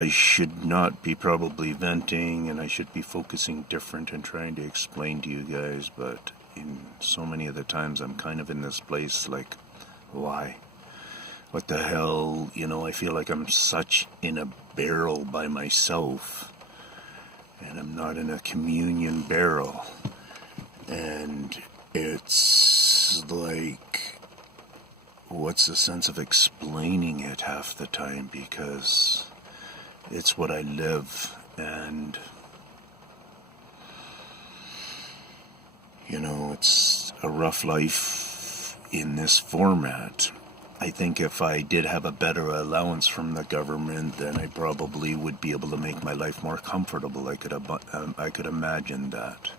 I should not be probably venting, and I should be focusing different and trying to explain to you guys, but in so many of the times I'm kind of in this place like, why? What the hell? I feel like I'm such in a barrel by myself, and I'm not in a communion barrel. And it's like, what's the sense of explaining it half the time? Because it's what I live, and it's a rough life in this format. I think if I did have a better allowance from the government, then I probably would be able to make my life more comfortable. I could imagine that.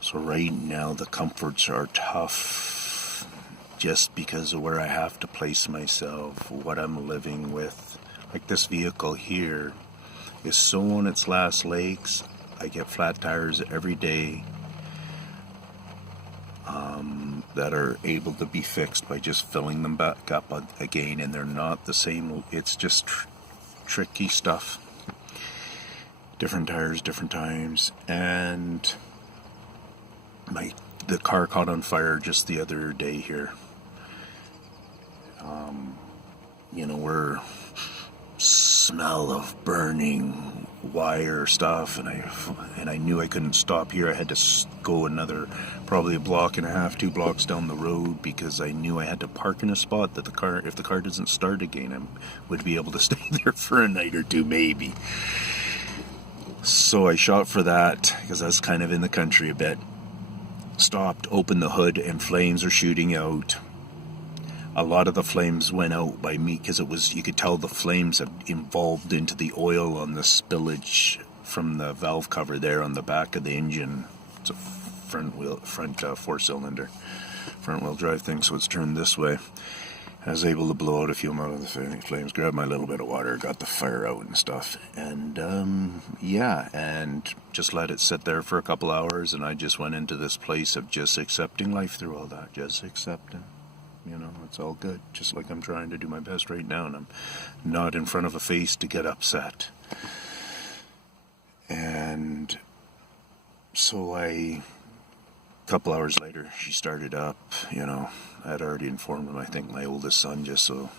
So right now the comforts are tough just because of where I have to place myself, what I'm living with. Like this vehicle here is so on its last legs. I get flat tires every day that are able to be fixed by just filling them back up again, and they're not the same. It's just tricky stuff. Different tires, different times, and the car caught on fire just the other day here. We're smell of burning wire stuff, and I knew I couldn't stop here. I had to go another probably a block and a half, 2 blocks down the road, because I knew I had to park in a spot that if the car doesn't start again, I would be able to stay there for a night or two maybe. So I shot for that because that's kind of in the country a bit. Stopped, opened the hood, and flames are shooting out. A lot of the flames went out by me because you could tell the flames had evolved into the oil on the spillage from the valve cover there on the back of the engine. It's a front 4-cylinder front wheel drive thing, so it's turned this way. I was able to blow out a few more of the flames, grab my little bit of water, got the fire out and stuff, and and just let it sit there for a couple hours, and I just went into this place of just accepting life through all that, just accepting. It's all good, just like I'm trying to do my best right now, and I'm not in front of a face to get upset. And so a couple hours later, she started up, I'd already informed him, I think my oldest son, just so